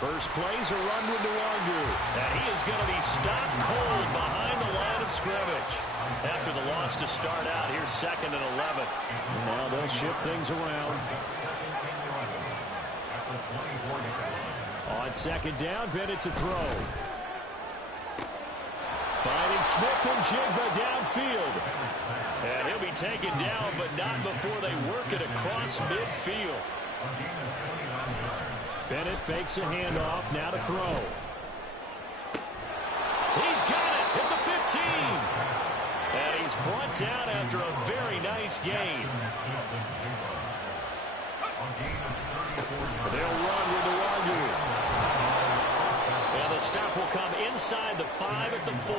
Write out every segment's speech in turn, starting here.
First plays a run with Nwangu. And he is going to be stopped cold behind the line of scrimmage. After the loss to start out, here's 2nd and 11. Now they'll shift things around. On 2nd down, Bennett to throw. Finding Smith and Jigba downfield. And he'll be taken down, but not before they work it across midfield. Bennett fakes a handoff, now to throw. He's got it at the 15. And he's brought down after a very nice gain. They'll run with Nwangu. And the stop will come inside the 5 at the 4.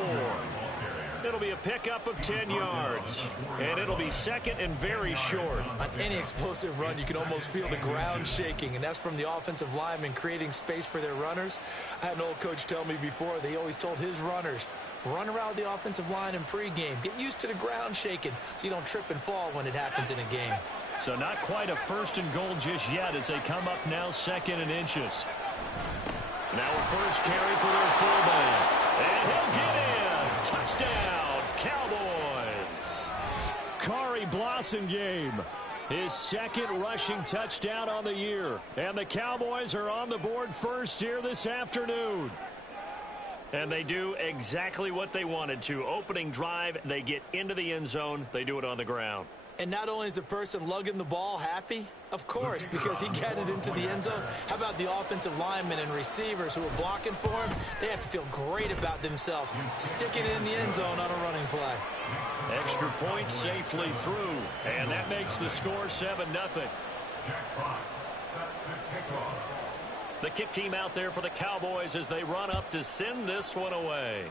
It'll be a pickup of 10 yards. And it'll be 2nd and very short. On any explosive run, you can almost feel the ground shaking, and that's from the offensive linemen creating space for their runners. I had an old coach tell me before, they always told his runners, run around the offensive line in pregame. Get used to the ground shaking so you don't trip and fall when it happens in a game. So not quite a 1st and goal just yet as they come up now 2nd and inches. Now a first carry for their fullback. And he'll get in. Touchdown, Cowboys. Kari Blossengame, his 2nd rushing touchdown on the year. And the Cowboys are on the board first here this afternoon. And they do exactly what they wanted to. Opening drive, they get into the end zone. They do it on the ground. And not only is the person lugging the ball happy, of course, because he got it into the end zone. How about the offensive linemen and receivers who are blocking for him? They have to feel great about themselves, sticking it in the end zone on a running play. Extra point safely through, and that makes the score 7-0. The kick team out there for the Cowboys as they run up to send this one away.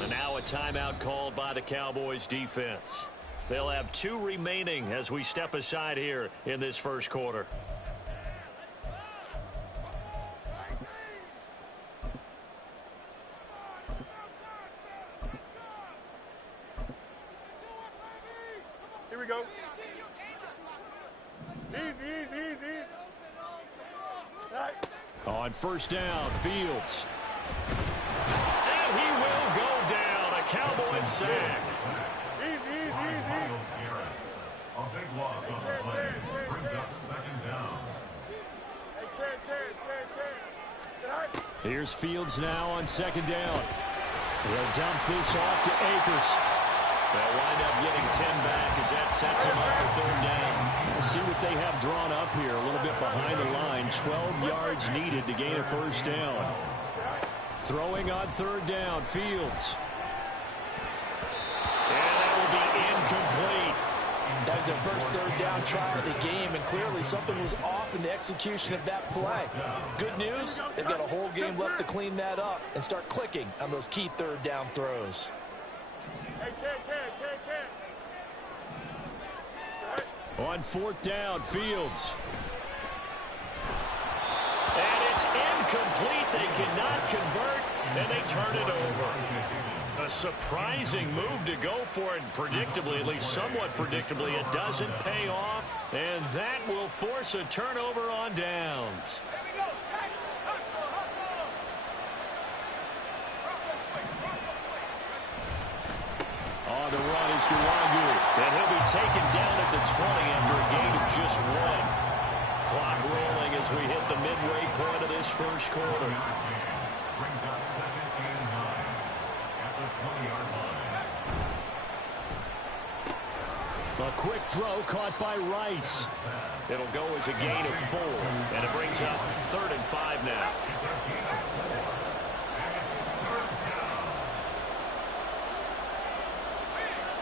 And now a timeout called by the Cowboys defense. They'll have 2 remaining as we step aside here in this first quarter. Here we go. Easy. Right. On 1st down, Fields. And he will go down. A Cowboys sack. Easy. A big loss on the play. Brings up 2nd down. Here's Fields now on 2nd down. He'll dump this off to Akers. They'll wind up getting 10 back as that sets him up for 3rd down. We'll see what they have drawn up here. A little bit behind the line. 12 yards needed to gain a 1st down. Throwing on 3rd down, Fields. And that will be incomplete. That was their first 3rd down try of the game, and clearly something was off in the execution of that play. Good news, they've got a whole game left to clean that up and start clicking on those key 3rd down throws. On 4th down, Fields. And it's incomplete. They cannot convert, and they turn it over. A surprising move to go for it, predictably, at least somewhat predictably. It doesn't pay off, and that will force a turnover on downs. On the run is Nwangu, and he'll be taken down at the 20 after a gain of just 1. Clock rolling as we hit the midway point of this first quarter. Brings up 2nd and 9 at the 20-yard line. A quick throw caught by Rice. It'll go as a gain of 4, and it brings up 3rd and 5 now.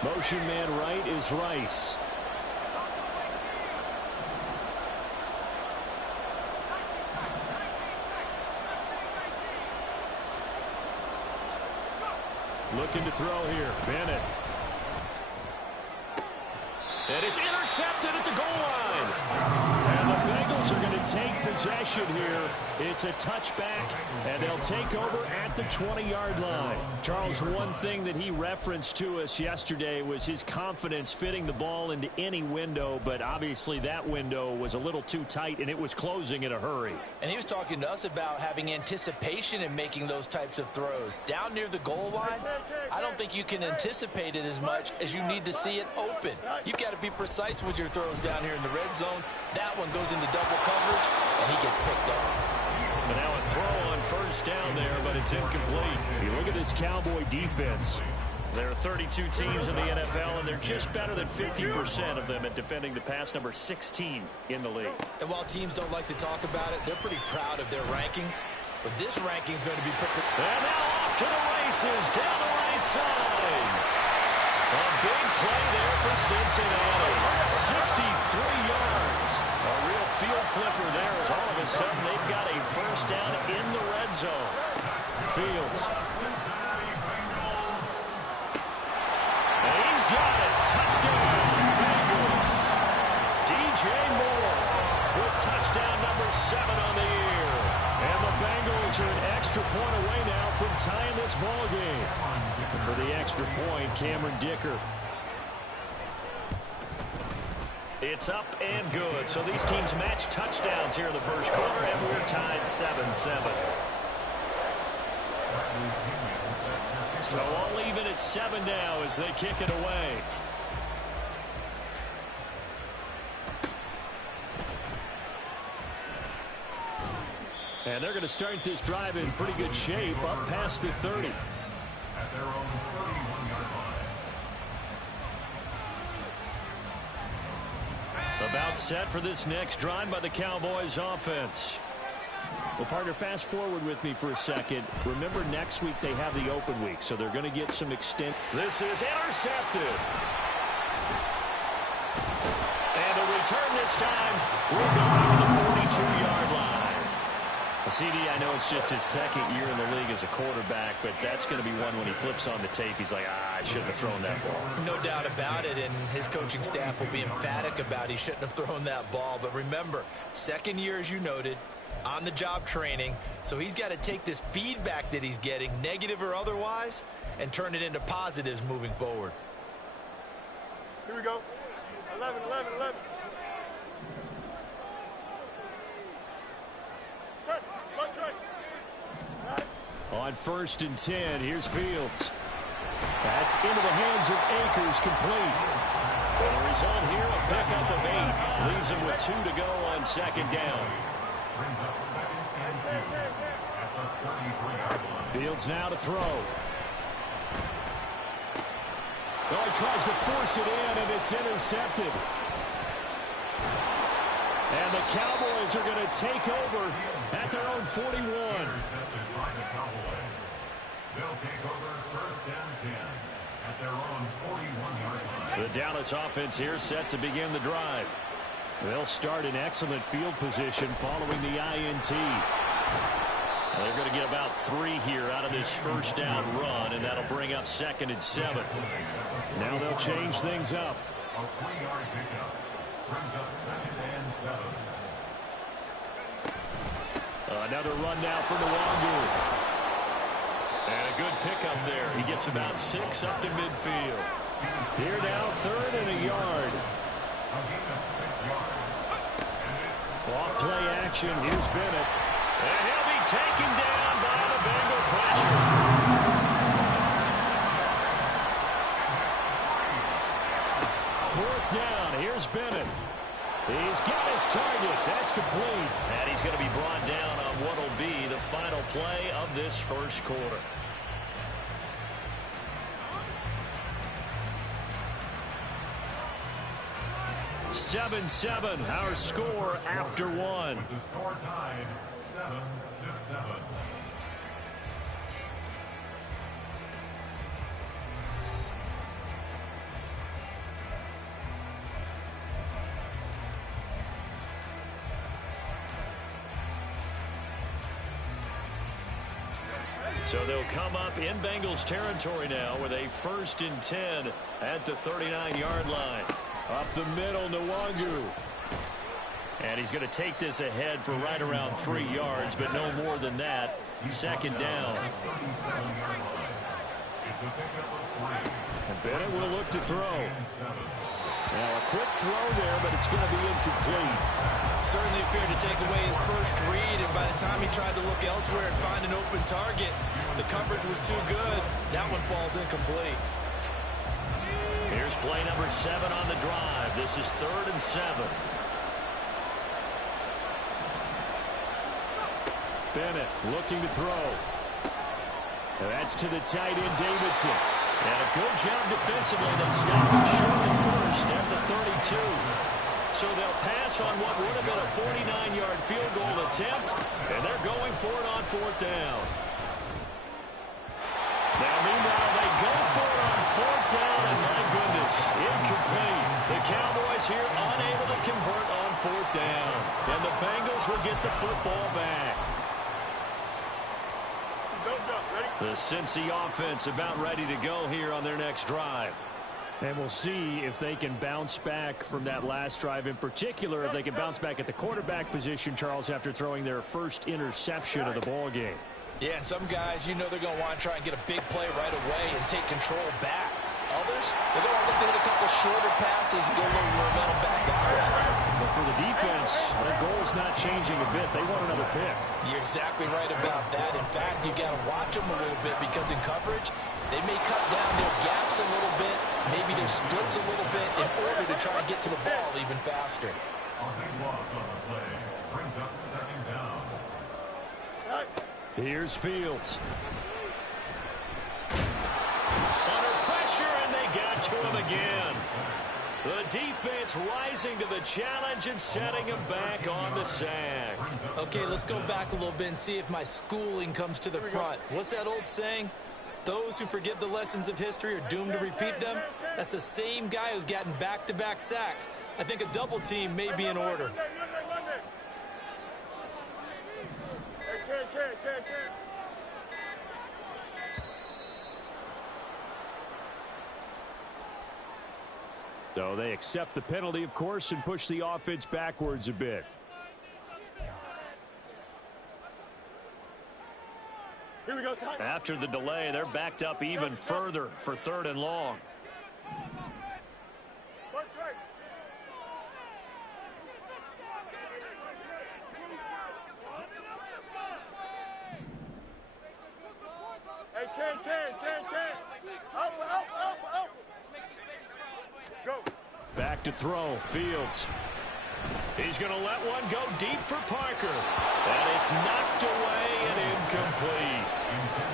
Motion man right is Rice. looking to throw here. Bennett. And it's intercepted at the goal line. And the Bengals are going to take possession here. It's a touchback, and they'll take over at the 20-yard line. Charles, one thing that he referenced to us yesterday was his confidence fitting the ball into any window, but obviously that window was a little too tight, and it was closing in a hurry. And he was talking to us about having anticipation in making those types of throws. Down near the goal line, I don't think you can anticipate it as much as you need to see it open. You've got to be precise with your throws down here in the red zone. That one goes into double coverage, and he gets picked off. And now a throw on first down there, but it's incomplete. You look at this Cowboy defense. There are 32 teams in the NFL, and they're just better than 50% of them at defending the pass, number 16 in the league. And while teams don't like to talk about it, they're pretty proud of their rankings. But this ranking is going to be put to... And now off to the races, down the right side. A big play there for Cincinnati. 63 yards. A real field flipper there as all of a sudden they've got a first down in the red zone. Fields. And he's got it. Touchdown, Bengals. DJ Moore with touchdown number 7 on the year. And the Bengals are an extra point away now from tying this ball game. For the extra point, Cameron Dicker. It's up and good. So these teams match touchdowns here in the first quarter, and we're tied 7-7. So all even at 7 now as they kick it away. And they're going to start this drive in pretty good shape, up past the 30. At their own 31-yard line. About set for this next drive by the Cowboys offense. Well, partner, fast forward with me for a second. Remember, next week they have the open week, so they're going to get some extent. This is intercepted. And a return this time. We're going to the 42-yard line. CD, I know it's just his second year in the league as a quarterback, but that's going to be one when he flips on the tape. He's like, I shouldn't have thrown that ball. No doubt about it, and his coaching staff will be emphatic about he shouldn't have thrown that ball. But remember, second year, as you noted, on-the-job training, so he's got to take this feedback that he's getting, negative or otherwise, and turn it into positives moving forward. Here we go. 11, 11, 11. On 1st and 10, here's Fields. That's into the hands of Akers, complete. And the result here, a pickup of 8. Leaves him with 2 to go on second down. Brings up 2nd and 2 at the 33-yard line. Fields now to throw. Oh, he tries to force it in, and it's intercepted. And the Cowboys are going to take over at their own 41. Intercepted by the Cowboys. They'll take over 1st and 10 at their own 41-yard line. The Dallas offense here set to begin the drive. They'll start in excellent field position following the INT. They're going to get about 3 here out of this first down run, and that'll bring up 2nd and 7. Now they'll change things up. A 3-yard pickup brings up 2nd and 7. Another run now for Nwangu. And a good pickup there. He gets about 6 up to midfield. Here now, 3rd and a yard. A gain of 6 yards. Off play action. Here's Bennett. And he'll be taken down by the Bengal pressure. 4th down. Here's Bennett. He's got his target. That's complete. And he's going to be brought down on what will be the final play of this first quarter. Seven, our score after 1. With the score tied 7-7. So they'll come up in Bengals territory now with a 1st and 10 at the 39-yard line. Up the middle, Nwangu. And he's going to take this ahead for right around 3 yards, but no more than that. 2nd down. And Bennett will look to throw. Now a quick throw there, but it's going to be incomplete. Certainly appeared to take away his first read, and by the time he tried to look elsewhere and find an open target, the coverage was too good. That one falls incomplete. Here's play number 7 on the drive. This is 3rd and 7. Bennett looking to throw. And that's to the tight end, Davidson. And a good job defensively. They stop it short of first at the 32. So they'll pass on what would have been a 49-yard field goal attempt, and they're going for it on 4th down. Now, meanwhile, they go for it on 4th down, and my goodness, incomplete. The Cowboys here unable to convert on 4th down, and the Bengals will get the football back. The Cincy offense about ready to go here on their next drive. And we'll see if they can bounce back from that last drive, in particular if they can bounce back at the quarterback position, Charles, after throwing their first interception of the ball game. Yeah, and some guys, you know they're going to want to try and get a big play right away and take control back. Others, they're going to look to hit a couple shorter passes and get a little momentum back out. But for the defense, their goal's not changing a bit. They want another pick. You're exactly right about that. In fact, you got to watch them a little bit because in coverage, they may cut down their gaps a little bit, maybe their splits a little bit in order to try and get to the ball even faster. A big loss on the play brings up 2nd down. Here's Fields. Under pressure, and they got to him again. The defense rising to the challenge and setting him back on the sack. Okay, let's go back a little bit and see if my schooling comes to the front. What's that old saying? Those who forget the lessons of history are doomed to repeat them. That's the same guy who's gotten back-to-back sacks. I think a double team may be in order. So they accept the penalty, of course, and push the offense backwards a bit. Here we go, After the delay, they're backed up even further for 3rd and long. Hey, Ken. Up. Go. Back to throw. Fields. He's going to let one go deep for Parker. And it's knocked away and incomplete.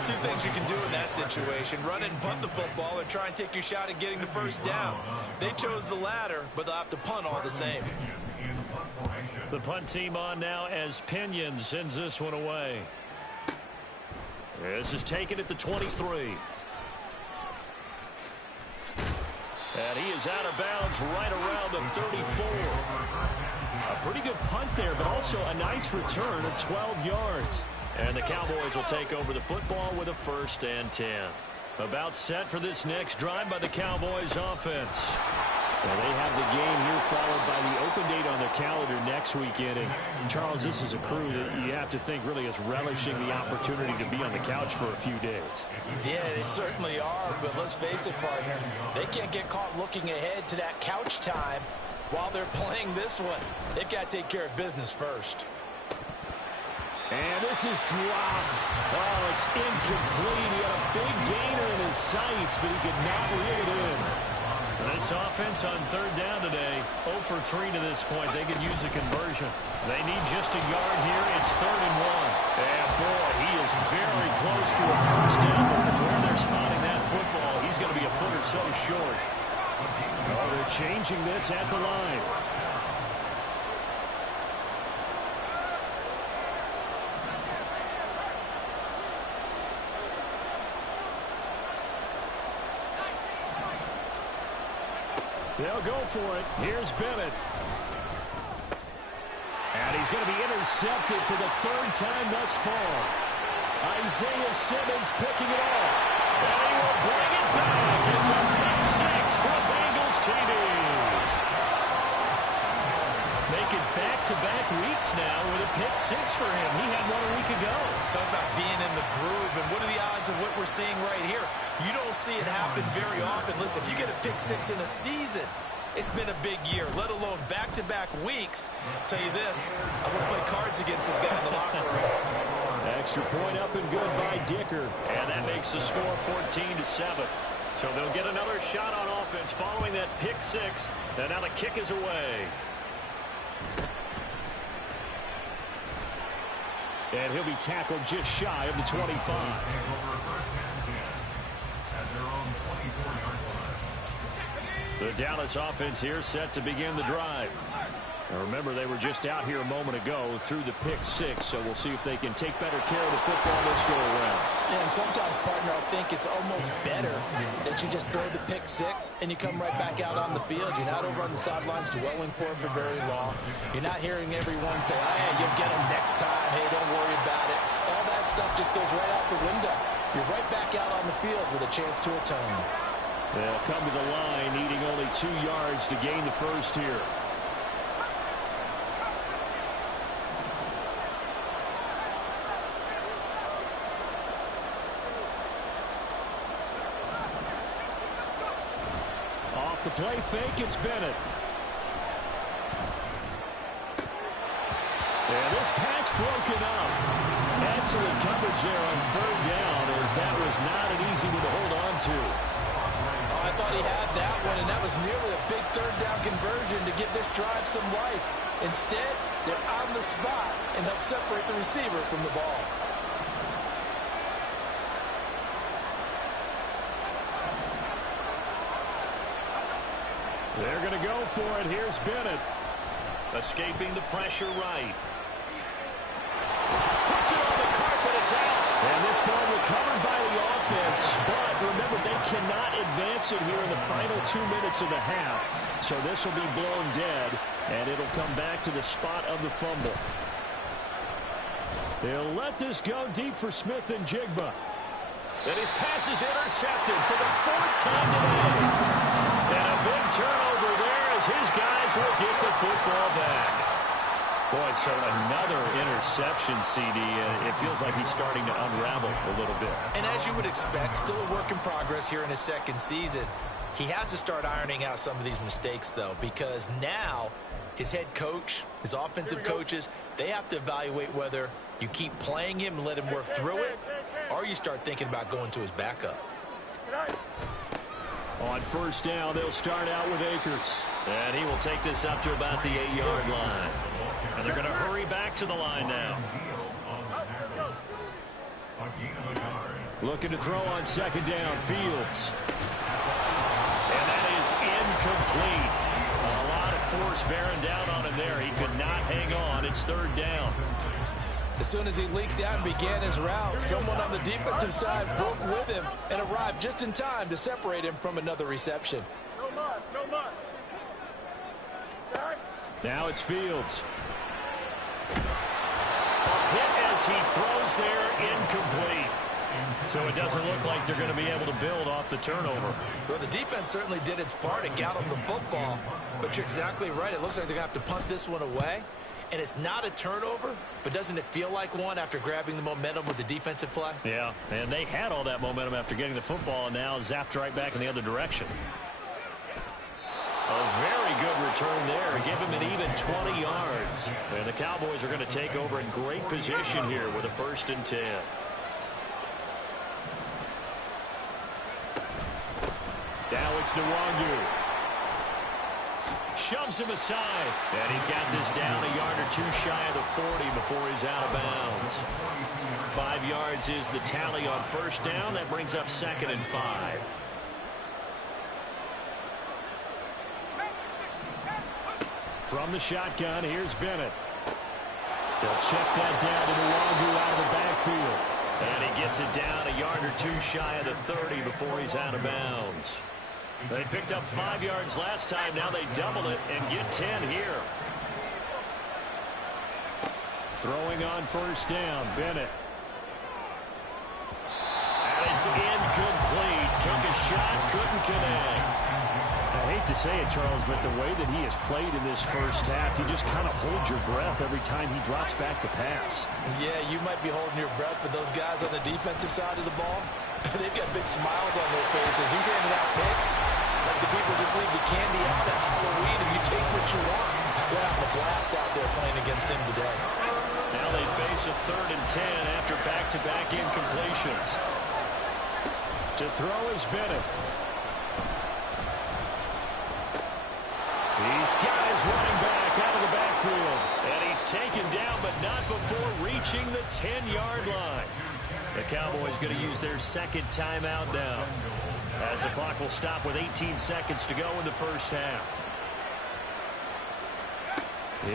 Two things you can do in that situation: run and punt the football, or try and take your shot at getting the 1st down. They chose the latter, but they'll have to punt all the same. The punt team on now as Pinion sends this one away. This is taken at the 23. And he is out of bounds right around the 34. A pretty good punt there, but also a nice return of 12 yards. And the Cowboys will take over the football with a 1st and 10. About set for this next drive by the Cowboys offense. Well, they have the game here followed by the open date on their calendar next weekend. And Charles, this is a crew that you have to think really is relishing the opportunity to be on the couch for a few days. Yeah, they certainly are, but let's face it, partner, they can't get caught looking ahead to that couch time while they're playing this one. They've got to take care of business first. And this is dropped. Oh, it's incomplete. He had a big gainer in his sights, but he could not reel it in. This offense on 3rd down today, 0 for 3 to this point. They could use a conversion. They need just a yard here. It's 3rd and 1. And boy, he is very close to a 1st down, but from where they're spotting that football, he's going to be a foot or so short. Oh, they're changing this at the line. They'll go for it. Here's Bennett. And he's going to be intercepted for the 3rd time thus far. Isaiah Simmons picking it off. And he will bring it back. It's a pick six for Bengals TV. Making back-to-back weeks now with a pick six for him. He had one a week ago. Talk about being in the groove, and what are the odds of what we're seeing right here? You don't see it happen very often. Listen, if you get a pick six in a season, it's been a big year, let alone back-to-back weeks. I'll tell you this, I want to play cards against this guy in the locker room. Extra point up and good by Dicker. And that makes the score 14-7. So they'll get another shot on offense following that pick six. And now the kick is away. And he'll be tackled just shy of the 25. The Dallas offense here set to begin the drive. Now remember, they were just out here a moment ago through the pick six, so we'll see if they can take better care of the football this go around. Yeah, and sometimes, partner, I think it's almost better that you just throw the pick six and you come right back out on the field. You're not over on the sidelines dwelling for it for very long. You're not hearing everyone say, oh, hey, you'll get them next time. Hey, don't worry about it. All that stuff just goes right out the window. You're right back out on the field with a chance to atone. They'll come to the line, needing only 2 yards to gain the first here. Off the play fake, it's Bennett. And this pass broken up. Excellent coverage there on third down, as that was not an easy one to hold on to. I thought he had that one, and that was nearly a big third down conversion to give this drive some life. Instead, they're on the spot and help separate the receiver from the ball. They're going to go for it. Here's Bennett. Escaping the pressure right. Puts it on the carpet. It's out. And this ball recovered by the offense. But remember, they cannot advance it here in the final 2 minutes of the half. So this will be blown dead, and it'll come back to the spot of the fumble. They'll let this go deep for Smith and Jigba. And his pass is intercepted for the 4th time today. And a big turnover there as his guys will get the football back. Boy, so another interception, CD. It feels like he's starting to unravel a little bit. And as you would expect, still a work in progress here in his second season. He has to start ironing out some of these mistakes, though, because now his head coach, his offensive coaches, they have to evaluate whether you keep playing him and let him work through it, or you start thinking about going to his backup. On first down, they'll start out with Akers. And he will take this up to about the 8-yard line. And they're going to hurry back to the line now. Looking to throw on second down, Fields. And that is incomplete. A lot of force bearing down on him there. He could not hang on. It's third down. As soon as he leaked out and began his route, someone on the defensive side broke with him and arrived just in time to separate him from another reception. No muss, no muss. Now it's Fields. Hit as he throws there, incomplete. So it doesn't look like they're going to be able to build off the turnover. Well, the defense certainly did its part and got him the football. But you're exactly right. It looks like they're going to have to punt this one away. And it's not a turnover, but doesn't it feel like one after grabbing the momentum with the defensive play? Yeah, and they had all that momentum after getting the football and now zapped right back in the other direction. A very good return there. Give him an even 20 yards. And the Cowboys are going to take over in great position here with a 1st and 10. Now it's Nwangu. Shoves him aside. And he's got this down a yard or two shy of the 40 before he's out of bounds. 5 yards is the tally on first down. That brings up 2nd and 5. From the shotgun, here's Bennett. They'll check that down to Nwangu out of the backfield. And he gets it down a yard or two shy of the 30 before he's out of bounds. They picked up 5 yards last time. Now they double it and get 10 here. Throwing on first down, Bennett. it's incomplete. Took a shot, couldn't connect. I hate to say it, Charles, but the way that he has played in this first half, you just kind of hold your breath every time he drops back to pass. Yeah, you might be holding your breath, but those guys on the defensive side of the ball, they've got big smiles on their faces. He's handing out picks like the people just leave the candy out at Halloween and you take what you want. They're having a blast out there playing against him today. Now they face a 3rd and 10 after back-to-back incompletions. To throw is Bennett. He's got his running back out of the backfield. And he's taken down, but not before reaching the 10-yard line. The Cowboys going to use their 2nd timeout now, as the clock will stop with 18 seconds to go in the first half.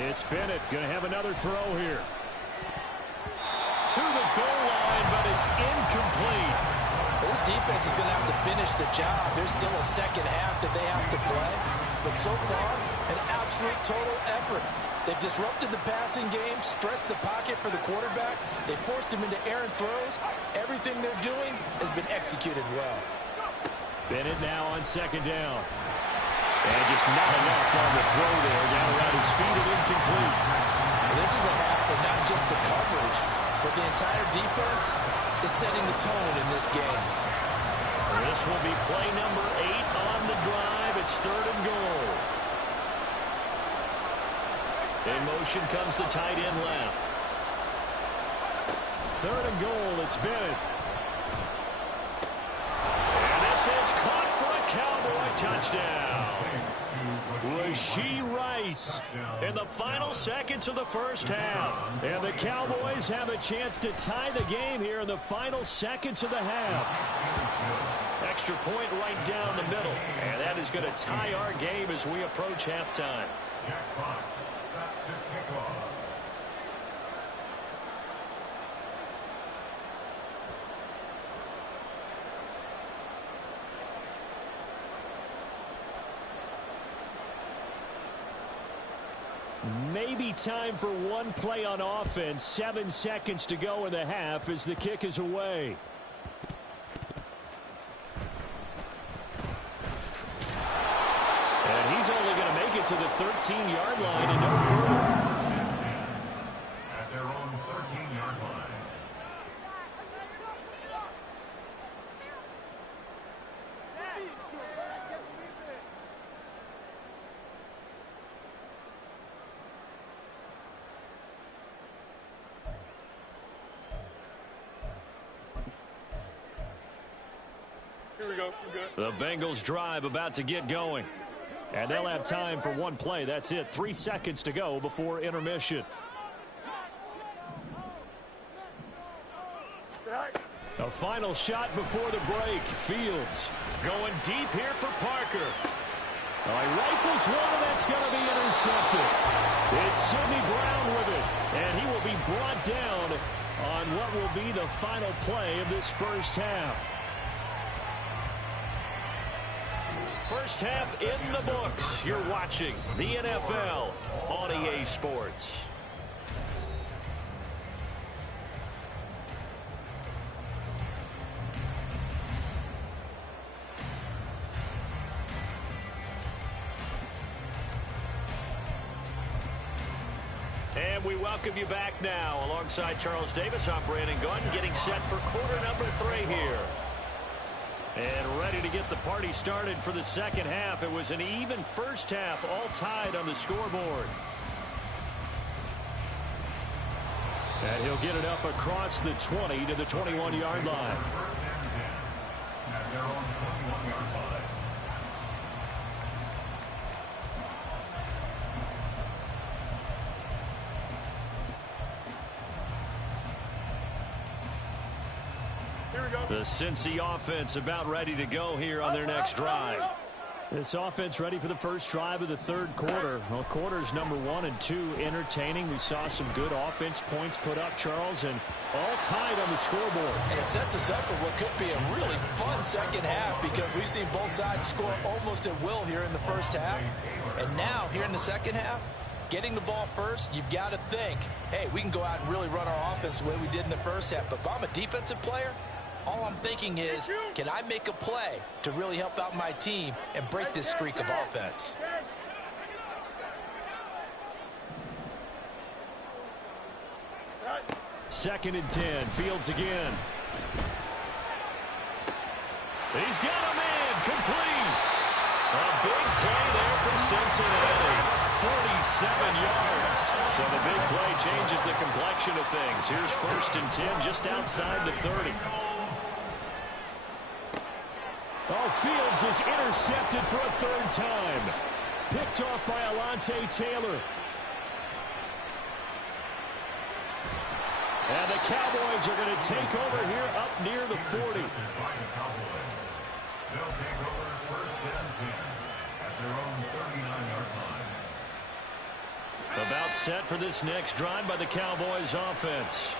It's Bennett going to have another throw here. To the goal line, but it's incomplete. This defense is going to have to finish the job. There's still a second half that they have to play. But so far, an absolute total effort. They've disrupted the passing game, stressed the pocket for the quarterback. They forced him into errant throws. Everything they're doing has been executed well. Bennett now on 2nd down. And just not enough on the throw there. Down around his feet and incomplete. This is a half of not just the coverage, but the entire defense is setting the tone in this game. This will be play number 8 on the drive. It's 3rd and goal. In motion comes the tight end left. 3rd and goal. It's Bennett. And this is caught for a Cowboy touchdown. Rashee Rice in the final seconds of the first half. And the Cowboys have a chance to tie the game here in the final seconds of the half. Extra point right down the middle. And that is going to tie our game as we approach halftime. Set to kick off. Maybe time for one play on offense. 7 seconds to go in the half as the kick is away. And he's only going to make it to the 13-yard line and no further. At their own 13-yard line. Here we go. We're good. The Bengals drive about to get going. And they'll have time for one play. That's it. 3 seconds to go before intermission. A final shot before the break. Fields going deep here for Parker. He rifles one, and that's going to be intercepted. It's Sidney Brown with it. And he will be brought down on what will be the final play of this first half. First half in the books. You're watching the NFL on EA Sports. And we welcome you back now. Alongside Charles Davis, I'm Brandon Gunn, getting set for quarter number 3 here. And ready to get the party started for the second half. It was an even first half, all tied on the scoreboard. And he'll get it up across the 20 to the 21-yard line. First and 10 at their own 21-yard line. The Cincy offense about ready to go here on their next drive. This offense ready for the first drive of the third quarter. Well, quarters number 1 and 2 entertaining. We saw some good offense points put up, Charles, and all tied on the scoreboard. And it sets us up for what could be a really fun second half because we've seen both sides score almost at will here in the first half. And now, here in the second half, getting the ball first, you've got to think, hey, we can go out and really run our offense the way we did in the first half. But if I'm a defensive player, All I'm thinking is, can I make a play to really help out my team and break this streak of offense? Second and 10. Fields again. He's got him in. Complete. A big play there for Cincinnati. 47 yards. So the big play changes the complexion of things. Here's first and 10 just outside the 30. Oh, Fields is intercepted for a third time. Picked off by Alontae Taylor. And the Cowboys are going to take over here up near the 40. They'll take over first and 10 at their own 39-yard line. About set for this next drive by the Cowboys offense.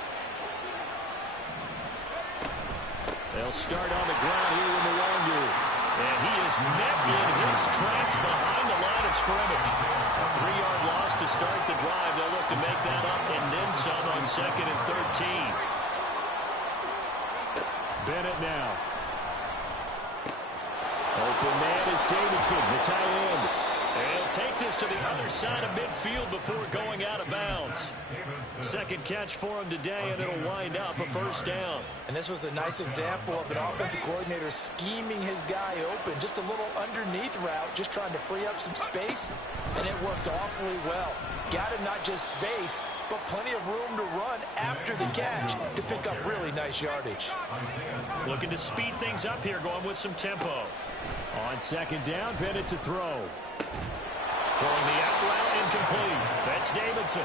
They'll start on the ground here with Nwangu. And he is met in his tracks behind the line of scrimmage. A 3-yard loss to start the drive. They'll look to make that up and then some on second and 13. Bennett now. Open man is Davidson, the tight end. And he'll take this to the other side of midfield before going out of bounds. Second catch for him today, and it'll wind up a first down. And this was a nice example of an offensive coordinator scheming his guy open. Just a little underneath route, just trying to free up some space, and it worked awfully well. Got him not just space, but plenty of room to run after the catch to pick up really nice yardage. Looking to speed things up here, going with some tempo. On second down, Bennett to throw. Throwing the out route incomplete. That's Davidson.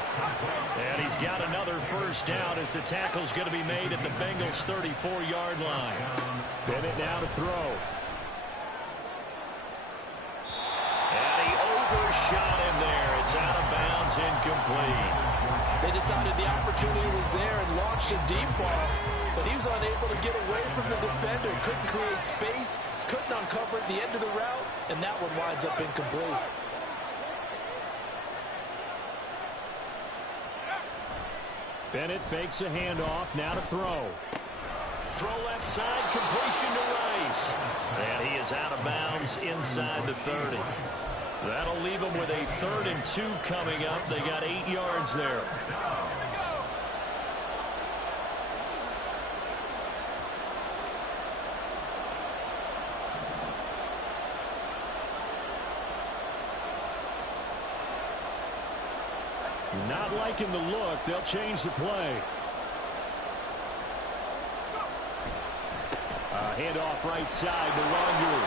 And he's got another first down as the tackle's going to be made at the Bengals' 34-yard line. Bennett now to throw. And he overshot him there. It's out of bounds, incomplete. They decided the opportunity was there and launched a deep ball, but he was unable to get away from the defender. Couldn't create space, couldn't uncover at the end of the route, and that one winds up incomplete. Bennett fakes a handoff, now to throw. Throw left side, completion to Rice. And he is out of bounds inside the 30. That'll leave him with a 3rd and 2 coming up. They got 8 yards there. Not liking the look. They'll change the play. Handoff right side to Nwangu.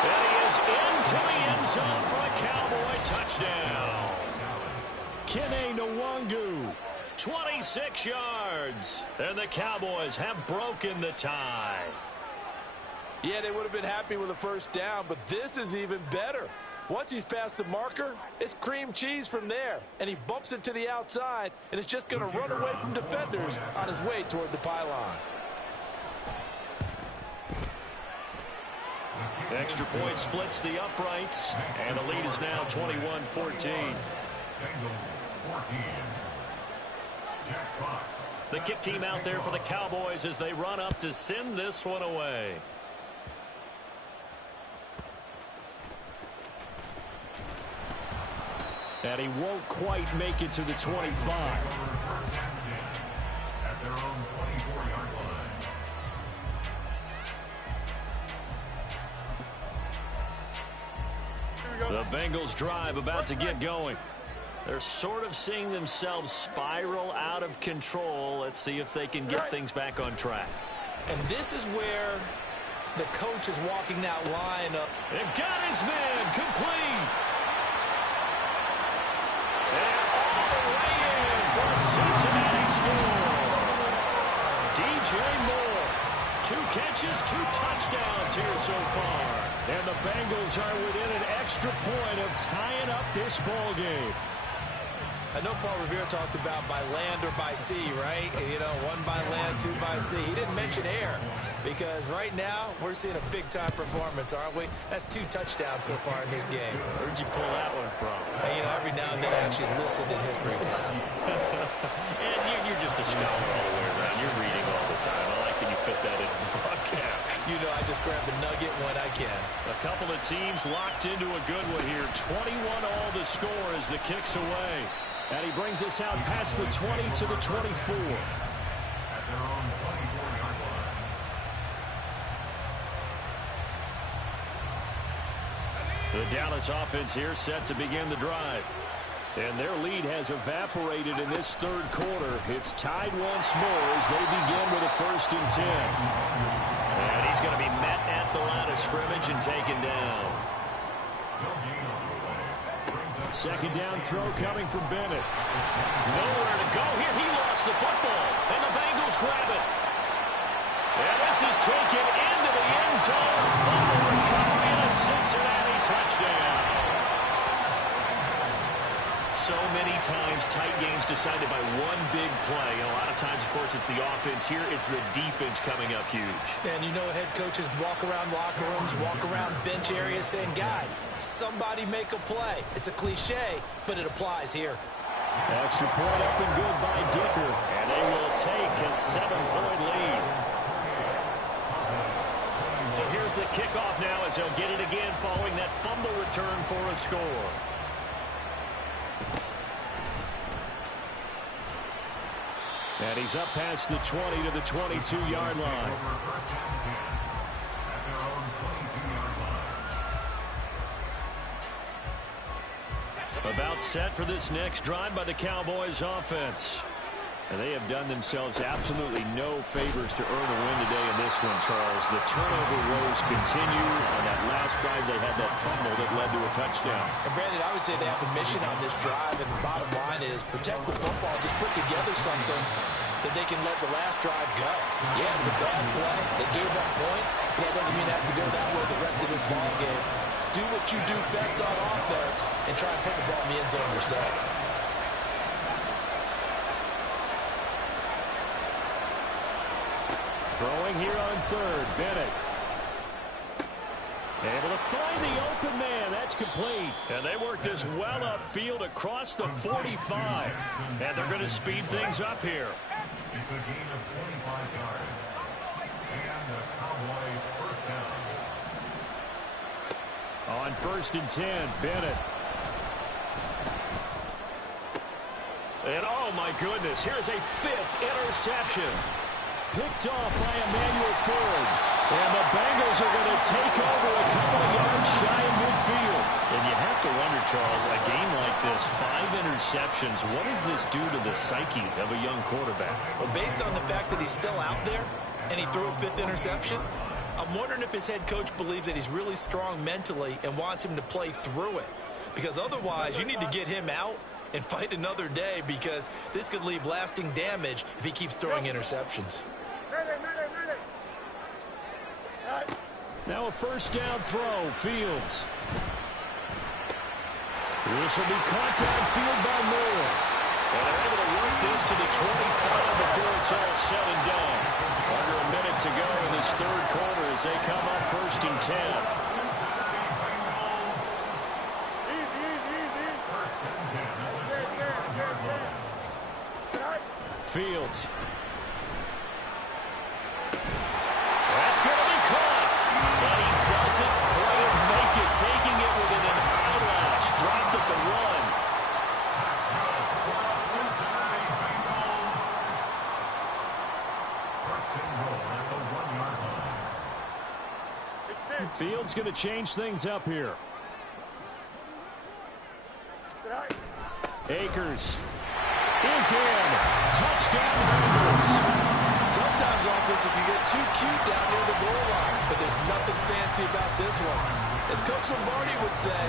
And he is into the end zone for a Cowboy touchdown. Killa Nwangu. 26 yards. And the Cowboys have broken the tie. Yeah, they would have been happy with a first down, but this is even better. Once he's past the marker, it's cream cheese from there. And he bumps it to the outside, and it's just going to run away from defenders on his way toward the pylon. Extra point splits the uprights, and the lead is now 21-14. Bengals 14. Jack Fox. The kick team out there for the Cowboys as they run up to send this one away. And he won't quite make it to the 25. At their own 24-yard line. The Bengals drive about to get going. They're sort of seeing themselves spiral out of control. Let's see if they can get things back on track. And this is where the coach is walking that line up. They've got his man complete. And all the way in for a Cincinnati score. DJ Moore. 2 catches, 2 touchdowns here so far. And the Bengals are within an extra point of tying up this ball game. I know Paul Revere talked about by land or by sea, right? You know, 1 by land, 2 by sea. He didn't mention air because right now we're seeing a big-time performance, aren't we? That's 2 touchdowns so far in this game. Where'd you pull that one from? And, you know, every now and then I actually listened in history class. And you're just a scholar all the way around. you're reading all the time. I like that you fit that in the broadcast. You know, I just grab the nugget when I can. A couple of teams locked into a good one here. 21-all the score as the kick's away. And he brings us out past the 20 to the 24. At their own 24-yard line. The Dallas offense here set to begin the drive. And their lead has evaporated in this third quarter. It's tied once more as they begin with a 1st and 10. And he's going to be met at the line of scrimmage and taken down. Second down throw coming from Bennett. Nowhere to go here. He lost the football. And the Bengals grab it. And this is taken into the end zone. Fumble recovery and a Cincinnati touchdown. So many times tight games decided by one big play. And a lot of times, of course, it's the offense. Here, it's the defense coming up huge. And you know, head coaches walk around locker rooms, walk around bench areas saying, guys, somebody make a play. It's a cliche, but it applies here. Extra point up and good by Dicker. And they will take a 7-point lead. So here's the kickoff now as they'll get it again following that fumble return for a score. And he's up past the 20 to the 22-yard line. About set for this next drive by the Cowboys offense. And they have done themselves absolutely no favors to earn a win today in this one, Charles. The turnover woes continue. On that last drive, they had that fumble that led to a touchdown. And Brandon, I would say they have a mission on this drive, and the bottom line is protect the football. Just put together something that they can let the last drive go. Yeah, it's a bad play. They gave up points, but that doesn't mean it has to go that way the rest of this ball game. Do what you do best on offense and try and put the ball in the end zone yourself. Throwing here on third, Bennett. Able to find the open man. That's complete. And they work this well upfield across the 45. And they're going to speed things up here. It's a gain of 25 yards. And a Cowboy first down. On 1st and 10, Bennett. And oh my goodness, here's a 5th interception. Picked off by Emmanuel Forbes. And the Bengals are going to take over a couple of yards shy of midfield. And you have to wonder, Charles, a game like this, 5 interceptions, what does this do to the psyche of a young quarterback? Well, based on the fact that he's still out there and he threw a 5th interception, I'm wondering if his head coach believes that he's really strong mentally and wants him to play through it. Because otherwise, you need to get him out and fight another day, because this could leave lasting damage if he keeps throwing interceptions. Now a 1st down throw, Fields. This will be caught downfield by Moore. And they're able to work this to the 25 before it's all said and done. Under a minute to go in this third quarter as they come up 1st and 10. Fields. That's going to be caught. And he doesn't quite make it, taking it within an eyelash. Dropped at the run. Fields going to change things up here. Akers is in. Touchdown Bengals. Sometimes offense, you get too cute down near the goal line, but there's nothing fancy about this one. As Coach Lombardi would say,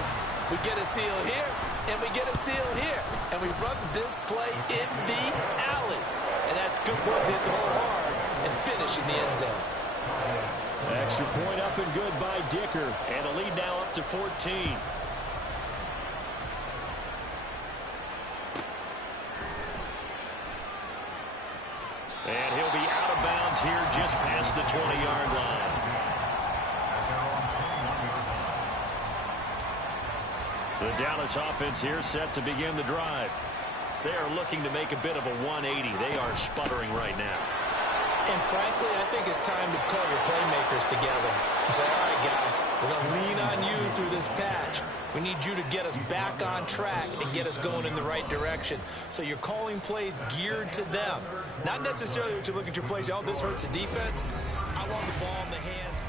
we get a seal here, and we get a seal here, and we run this play in the alley. And that's good work to hit the hole hard and finish in the end zone. Extra point up and good by Dicker. And a lead now up to 14. And he'll be out of bounds here just past the 20-yard line. The Dallas offense here set to begin the drive. They are looking to make a bit of a 180. They are sputtering right now. And frankly, I think it's time to call your playmakers together and say, all right, guys, we're going to lean on you through this patch. We need you to get us back on track and get us going in the right direction. So you're calling plays geared to them. Not necessarily what you look at your plays, oh, this hurts the defense. I want the ball in the hands.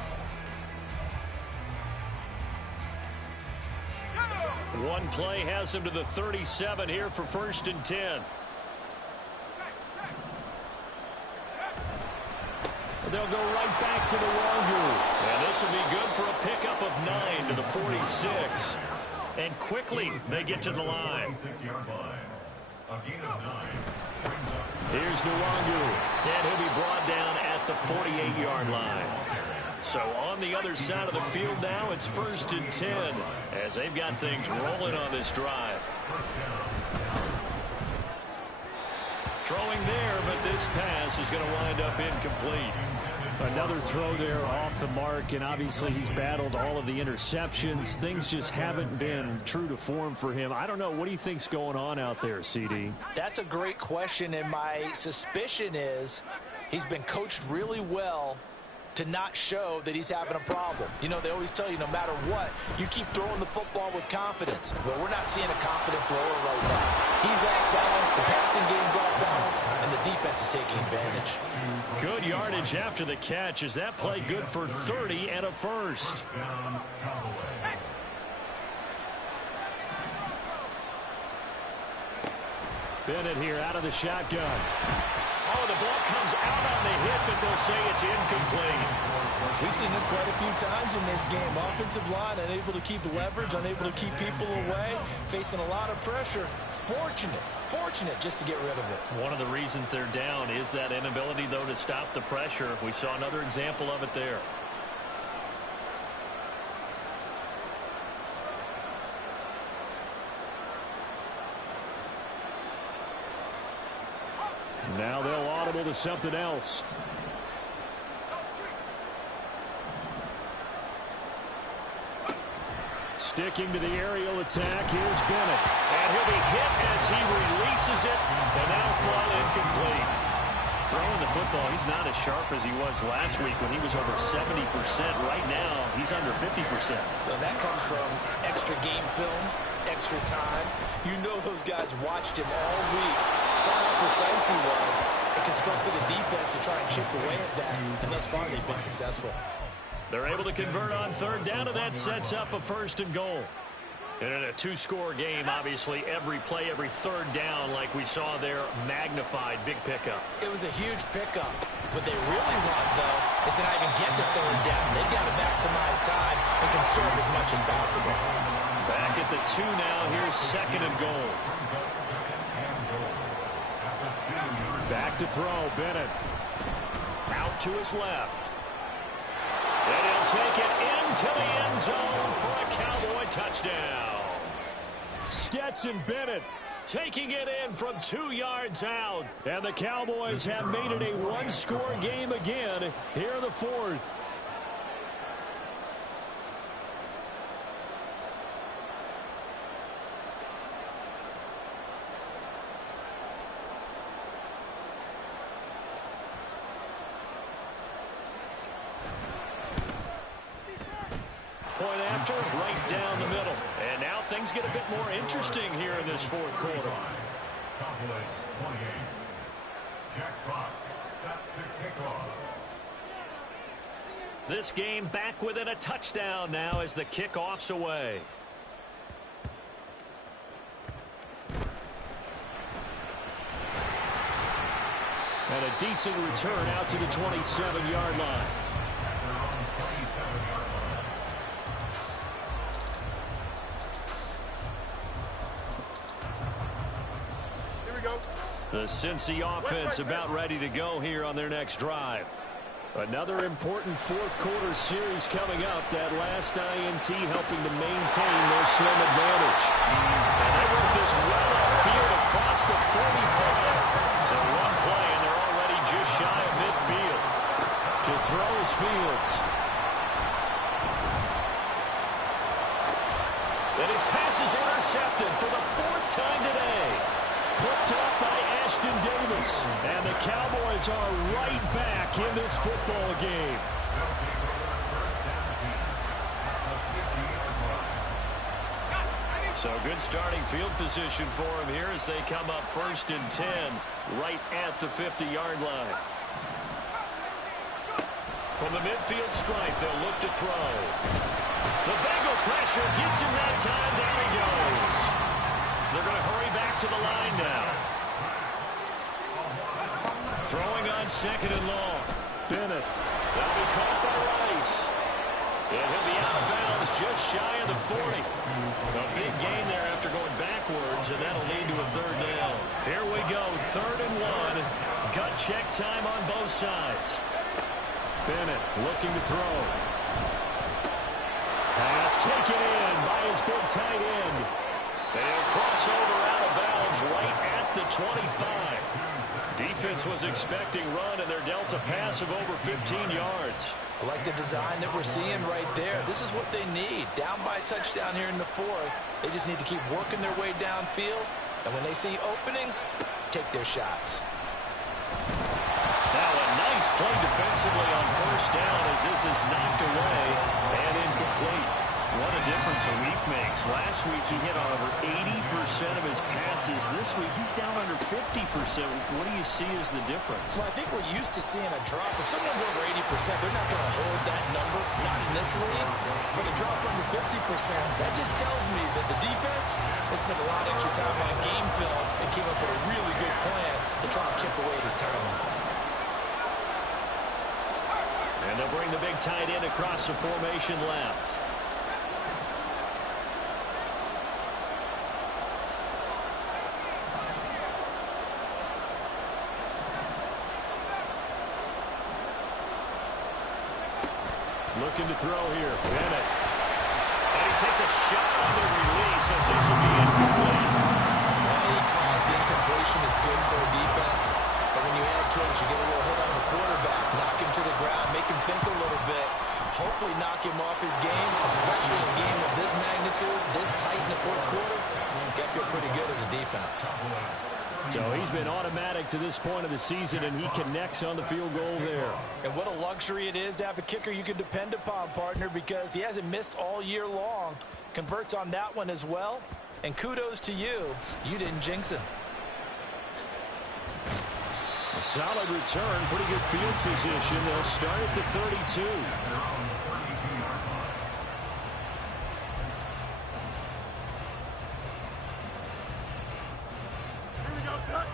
One play has him to the 37 here for 1st and 10. They'll go right back to the Wangu. And this will be good for a pickup of 9 to the 46. And quickly they get to the line. Here's Nwangu. And he'll be brought down at the 48-yard line. So on the other side of the field now, it's 1st and 10 as they've got things rolling on this drive. Throwing there, but this pass is going to wind up incomplete. Another throw there off the mark, and obviously he's battled all of the interceptions. Things just haven't been true to form for him. I don't know. What do you think's going on out there, CD? That's a great question, and my suspicion is he's been coached really well to not show that he's having a problem. You know, they always tell you no matter what, you keep throwing the football with confidence. Well, we're not seeing a confident thrower right now. He's off balance, the passing game's off balance, and the defense is taking advantage. Good yardage after the catch. Is that play good for 30 and a first? Bennett here out of the shotgun. Oh, the ball comes out on the hit, but they'll say it's incomplete. We've seen this quite a few times in this game. Offensive line unable to keep leverage, unable to keep people away, facing a lot of pressure. Fortunate just to get rid of it. One of the reasons they're down is that inability, though, to stop the pressure. We saw another example of it there. Now they'll audible to something else. Sticking to the aerial attack, here's Bennett. And he'll be hit as he releases it, and that'll fall incomplete. Throwing the football, he's not as sharp as he was last week when he was over 70%. Right now, he's under 50%. Well, that comes from extra game film, extra time. You know those guys watched him all week, saw how precise he was, and constructed a defense to try and chip away at that, and thus far they've been successful. They're able to convert on 3rd down, and that sets up a 1st and goal. And in a 2-score game, obviously, every play, every 3rd down, like we saw there, magnified, big pickup. It was a huge pickup. What they really want, though, is to not even get to 3rd down. They've got to maximize time and conserve as much as possible. Back at the 2 now, here's 2nd and goal. Back to throw, Bennett. Out to his left. And he'll take it into the end zone for a Cowboy touchdown. Stetson Bennett taking it in from 2 yards out. And the Cowboys have made it a 1-score game again here in the 4th. Point after, right down the middle. And now things get a bit more interesting here in this 4th quarter. Cowboys 28. Jack Fox set to kick off. This game back within a touchdown now as the kickoff's away. And a decent return out to the 27-yard line. The Cincy offense about ready to go here on their next drive. Another important 4th quarter series coming up. That last INT helping to maintain their slim advantage. And they work this well upfield across the 45. So one play and they're already just shy of midfield. To throw is Fields. And his pass is intercepted for the 4th time today. Picked up by Ashton Davis. And the Cowboys are right back in this football game. So good starting field position for him here as they come up 1st and 10 right at the 50-yard line. From the midfield stripe, they'll look to throw. The Bengal pressure gets him that time. Down he goes. They're going to hurry back to the line now. Throwing on 2nd and long. Bennett. That'll be caught by Rice. And he'll be out of bounds just shy of the 40. A big gain there after going backwards, and that'll lead to a 3rd down. Here we go, 3rd and 1. Gut check time on both sides. Bennett looking to throw. Pass taken in by his big tight end. They'll cross over out of bounds right at the 25. Defense was expecting run, and they're dealt a pass of over 15 yards. I like the design that we're seeing right there. This is what they need. Down by a touchdown here in the 4th. They just need to keep working their way downfield. And when they see openings, take their shots. Now a nice play defensively on 1st down as this is knocked away and incomplete. What a difference a week makes. Last week he hit over 80% of his passes. This week he's down under 50%. What do you see as the difference? Well, I think we're used to seeing a drop. If someone's over 80%, they're not going to hold that number, not in this league. But a drop under 50%, that just tells me that the defense has spent a lot of extra time on game films and came up with a really good plan to try and chip away at his timing. And they'll bring the big tight end across the formation left. Looking to throw here. Bennett. And he takes a shot on the release as this will be incomplete. Any caused incompletion is good for a defense. But when you add to it, you get a little hit on the quarterback, knock him to the ground, make him think a little bit, hopefully knock him off his game, especially in a game of this magnitude, this tight in the 4th quarter. Got to feel pretty good as a defense. So he's been automatic to this point of the season, and he connects on the field goal there. And what a luxury it is to have a kicker you can depend upon, partner, because he hasn't missed all year long. Converts on that one as well. And kudos to you. You didn't jinx him. A solid return, pretty good field position. They'll start at the 32.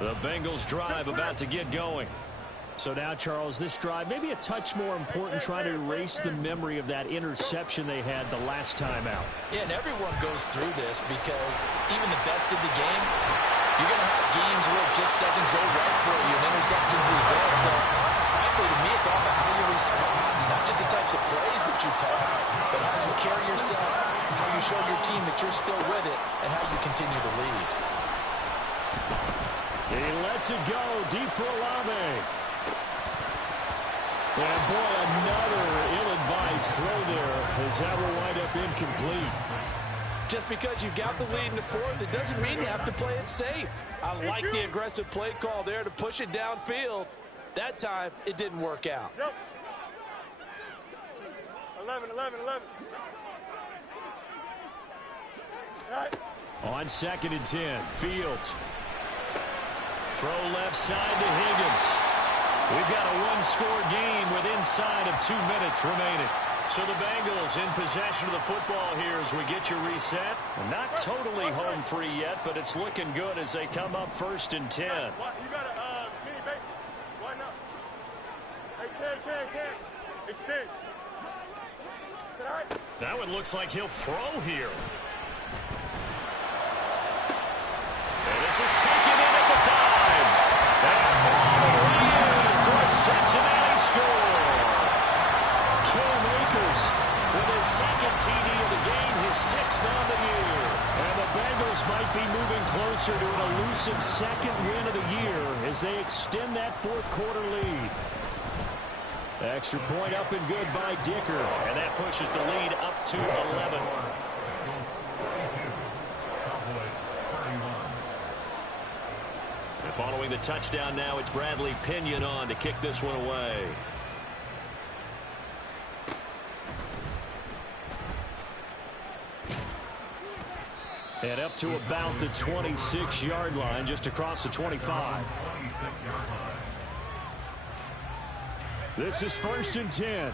The Bengals drive about to get going. So now, Charles, this drive maybe a touch more important, trying to erase the memory of that interception they had the last time out. Yeah, and everyone goes through this because even the best in the game, you're going to have games where it just doesn't go right for you and interceptions result. So, frankly, to me, it's all about how you respond, not just the types of plays that you call, but how you carry yourself, how you show your team that you're still with it, and how you continue to lead. He lets it go deep for Olave. And boy, another ill-advised throw there as that will wind up incomplete. Just because you've got the lead in the 4th, it doesn't mean you have to play it safe. I like the aggressive play call there to push it downfield. That time, it didn't work out. 11. On 2nd and 10, Fields. Throw left side to Higgins. We've got a one-score game with inside of 2 minutes remaining. So the Bengals in possession of the football here as we get you reset. Not totally home free yet, but it's looking good as they come up 1st and 10. You got a mini base. Why not? Hey, Ken. Hey, Steve. Is that all right? Now it looks like he'll throw here. And this is taken in at the 5. And right in for a Cincinnati score. Cam Akers With his 2nd TD of the game, his 6th on the year. And the Bengals might be moving closer to an elusive 2nd win of the year as they extend that 4th quarter lead. Extra point up and good by Dicker. And that pushes the lead up to 11. Following the touchdown now, it's Bradley Pinion on to kick this one away. And up to about the 26-yard line, just across the 25. This is 1st and 10.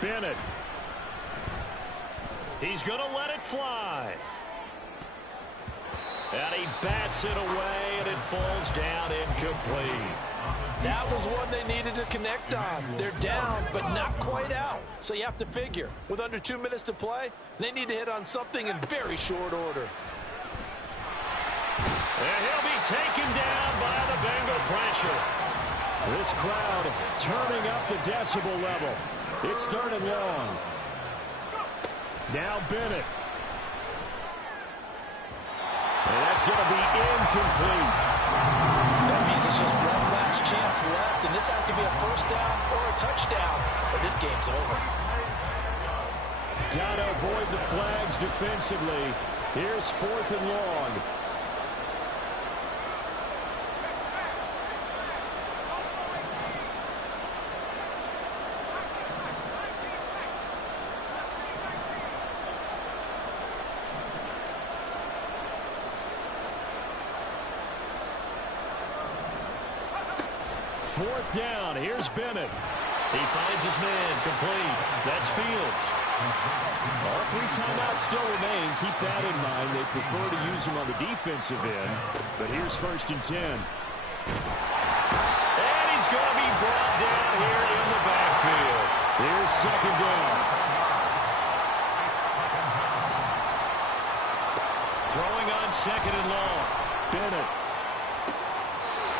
Bennett. He's going to let it fly. And he bats it away, and it falls down incomplete. That was one they needed to connect on. They're down, but not quite out. So you have to figure, with under 2 minutes to play, they need to hit on something in very short order. And he'll be taken down by the Bengal pressure. This crowd turning up the decibel level. It's 3rd and long. Now Bennett. And that's going to be incomplete. That means it's just one last chance left, and this has to be a 1st down or a touchdown, or this game's over. Got to avoid the flags defensively. Here's 4th and long. Fourth down. Here's Bennett. He finds his man. Complete. That's Fields. All 3 timeouts still remain. Keep that in mind. They prefer to use him on the defensive end. But here's 1st and 10. And he's going to be brought down here in the backfield. Here's 2nd down. Throwing on 2nd and long. Bennett.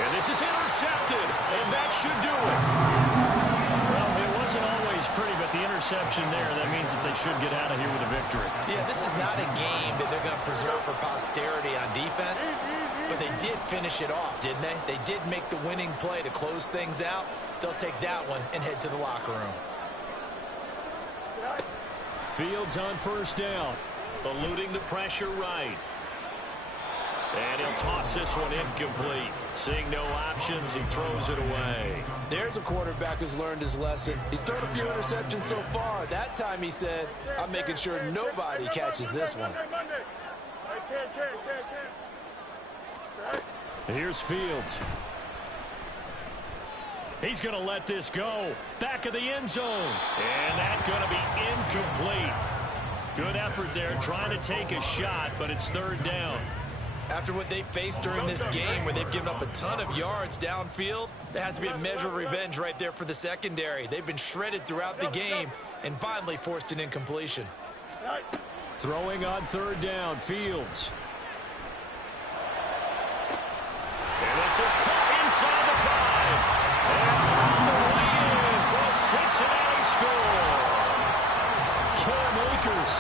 And this is intercepted, and that should do it. Well, it wasn't always pretty, but the interception there, that means that they should get out of here with a victory. Yeah, this is not a game that they're going to preserve for posterity on defense, but they did finish it off, didn't they? They did make the winning play to close things out. They'll take that one and head to the locker room. Fields on 1st down. Eluding the pressure right. And he'll toss this one incomplete. Seeing no options, he throws it away. There's a quarterback who's learned his lesson. He's thrown a few interceptions so far. That time he said, I'm making sure nobody catches this one. Here's Fields. He's going to let this go. Back of the end zone. And that's going to be incomplete. Good effort there, trying to take a shot, but it's 3rd down. After what they faced during this game where they've given up a ton of yards downfield, there has to be a measure of revenge right there for the secondary. They've been shredded throughout the game and finally forced an incompletion. Throwing on 3rd down, Fields. And this is caught inside the 5. And on the way in for a Cincinnati score. Cam Akers,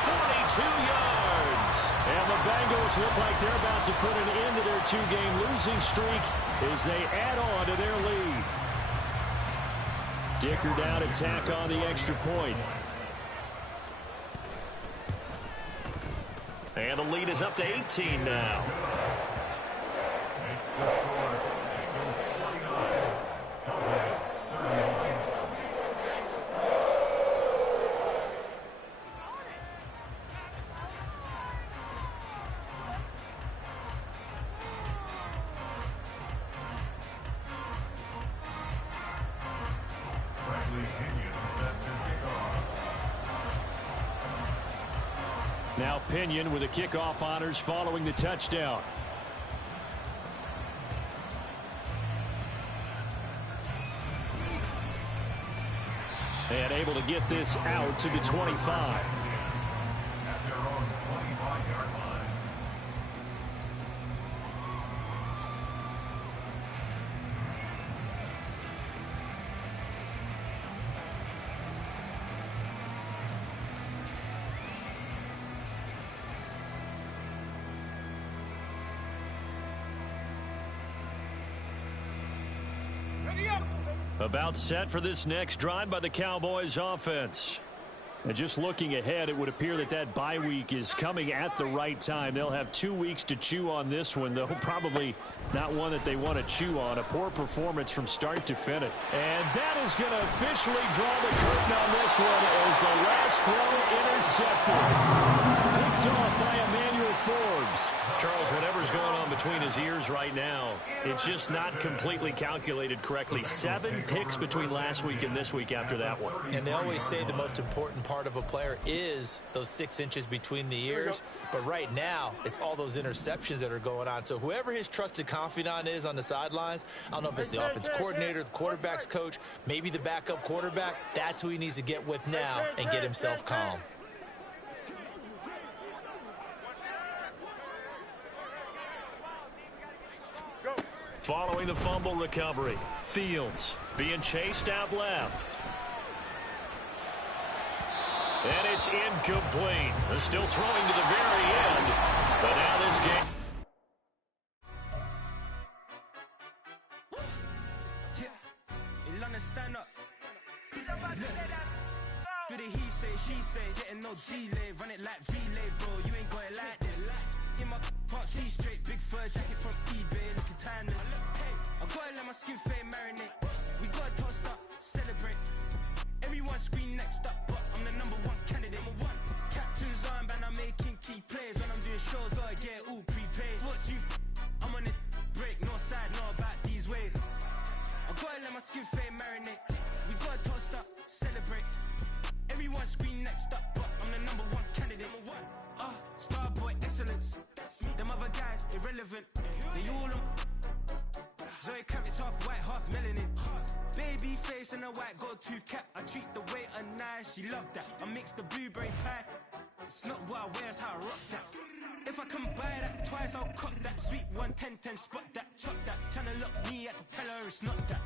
42 yards. And the Bengals look like they're about to put an end to their 2-game losing streak as they add on to their lead. Dicker down to tack on the extra point. And the lead is up to 18 now. Now Pinion with the kickoff honors following the touchdown. And able to get this out to the 25. About set for this next drive by the Cowboys offense. And just looking ahead, it would appear that that bye week is coming at the right time. They'll have 2 weeks to chew on this one, though probably not one that they want to chew on. A poor performance from start to finish. And that is going to officially draw the curtain on this one as the last throw intercepted. Picked off by Emmanuel Forbes. Charles, whatever's going on between his ears right now, it's just not completely calculated correctly. 7 picks between last week and this week after that one. And they always say the most important part of a player is those 6 inches between the ears. But right now, it's all those interceptions that are going on. So whoever his trusted confidant is on the sidelines, I don't know if it's the offense coordinator, the quarterback's coach, maybe the backup quarterback, that's who he needs to get with now and get himself calm. Following the fumble recovery, Fields being chased out left. And it's incomplete. They're still throwing to the very end. But now this game. Stand up. Do the he say, she say, getting no delay, run it like relay, bro. You ain't got it like this. In my can't see straight, big fur jacket from eBay, looking timeless. I gotta let my skin fade marinate. We gotta toast up, celebrate. Everyone scream next up, but I'm the #1 candidate. Captain's armband, I'm making key plays. When I'm doing shows, gotta get all prepaid. What you I'm on it, break, no side, no about these ways. I gotta let my skin fade marinate. We gotta toast up, celebrate. Everyone scream next up, but I'm the #1 candidate. Starboy excellence. Them other guys irrelevant. They all on. Zoe Kravitz half white, half melanin. Baby face and a white gold tooth cap. I treat the waiter nice, she love that. I mix the blueberry pie. It's not what I wear, it's how I rock that. If I can buy that twice, I'll cop that. Sweet 110, spot that, chop that. Tryna lock me at the tell her it's not that.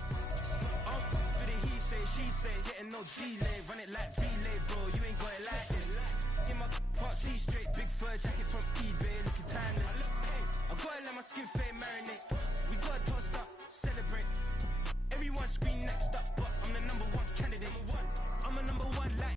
Do the he say, she say, getting no delay. Run it like relay, bro, you ain't got it like this. In my can't see straight, big fur jacket from eBay, looking timeless. I gotta let my skin fade marinate. We gotta toast up, celebrate.